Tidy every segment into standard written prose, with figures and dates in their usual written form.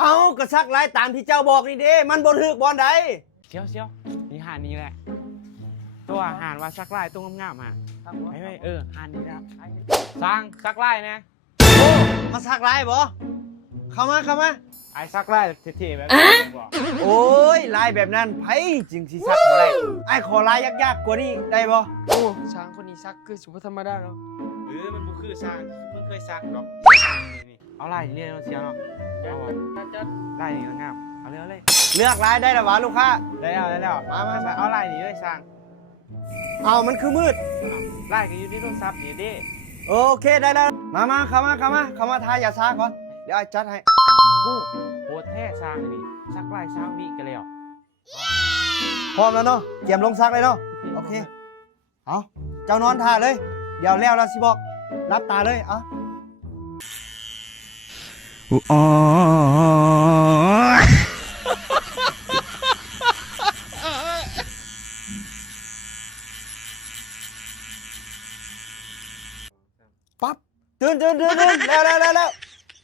เอากระซักลายตามที่เจ้าบอกนี่เด้มันบนฮึกบอลใดเชียวนี่หานี้แหละตัวหานว่าซักลายตัวงามๆอ่ะไม่หานนี้แล้วสร้างซักลายนะโอ้มาซักลายบ่เข้ามาไอ้ซักลายเท่ๆแบบบอกโอ้ยลายแบบนั้นไผจึงสิซักบ่ได้ไอ้ขอลายยากๆกว่านี้ได้บ่โอ้ช้างคนนี้ซักคือสุภธรรมดาเนาะมันบุคือสร้างมึงเคยซักหรอกนี่เอาลายนี่เนาะเชียวเนาะเอาลายนี่งามเอาเลยเลือกลายได้แล้ววะลูกค้าได้แล้วมาเอาลายนี่เลยสร้าง เอามันคือมืดลายก็อยู่ที่โทรศัพท์นี่ดิโอเคได้แล้วมาเข้ามาทายอย่าซ่าก่อนเดี๋ยวไอ้จัดให้กูโหดแท้สร้างนี่ซักลายสร้างวิกันแล้วพร้อมแล้วเนาะเตรียมลงซักเลยเนาะโอเคเอาเจ้านอนท่าเลยเดี๋ยวแล้วสิบอกรับตาเลยเอาปั๊บตื่นแล้ว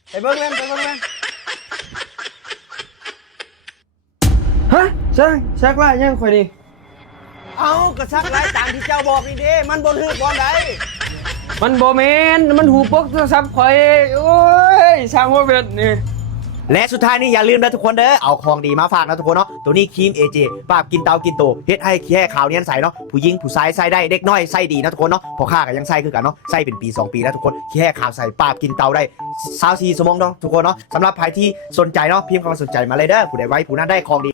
ไปเบิ่งแม่ฮะซักลายยังข่อยนี่เอากระซักลายตามที่เจ้าบอกนี่เด้มันบนฮึกบอลใดมันบ่แม่นมันหูปกโทรศัพท์ข่อยโอ้ยช่างบ่เป็นนี่และสุดท้ายนี้อย่าลืมนะทุกคนเด้อเอาของดีมาฝากนะทุกคนเนาะตัวนี้ครีม AJ ปราบกินเตากินโตเฮ็ดให้แค่ขาวเนียนใสเนาะผู้หญิงผู้ชายใส่ได้เด็กน้อยใส่ดีนะทุกคนเนาะพอข้าก็ยังใส่คือกันเนาะใส่เป็นปี2ปีแล้วทุกคนแค่ขาวใสปราบกินเตาได้24 ชั่วโมงเนาะทุกคนเนาะสำหรับใครที่สนใจเนาะพิมพ์คำว่าสนใจมาเลยเด้อผู้ใดไว้ผู้นั้นได้ของดี